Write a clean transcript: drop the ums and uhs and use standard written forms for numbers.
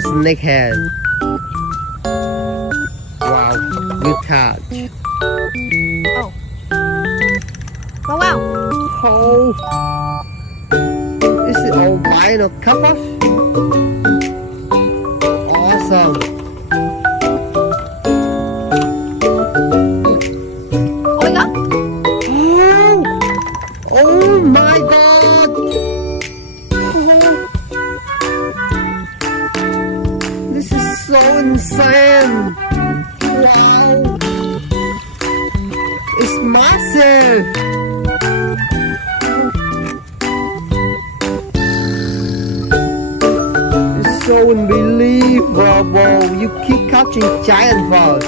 a snakehead. Wow, good catch. Oh. Wow, wow. Oh, is it all bite or cut off? Awesome. Oh my god. Oh, oh my god. This is so insane. Wow. It's massive. It's so unbelievable. You keep catching giant frogs.